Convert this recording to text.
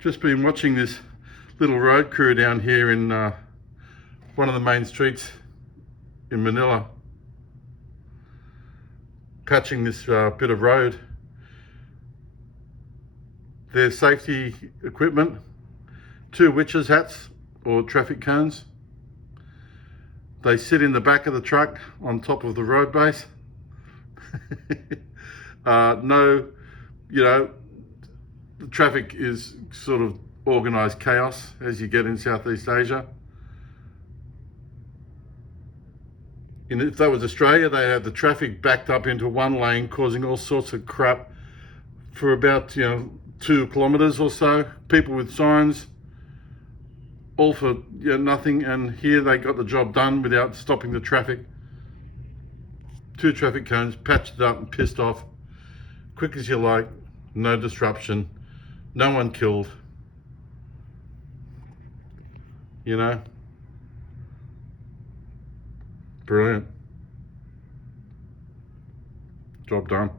Just been watching this little road crew down here in one of the main streets in Manila, patching this bit of road. Their safety equipment, 2 witches hats or traffic cones. They sit in the back of the truck on top of the road base. No, the traffic is sort of organised chaos as you get in Southeast Asia. And if that was Australia, they have the traffic backed up into one lane, causing all sorts of crap for about 2 kilometres or so. People with signs, all for nothing. And here they got the job done without stopping the traffic. 2 traffic cones, patched it up and pissed off. Quick as you like, no disruption, no one killed. Brilliant. Job done.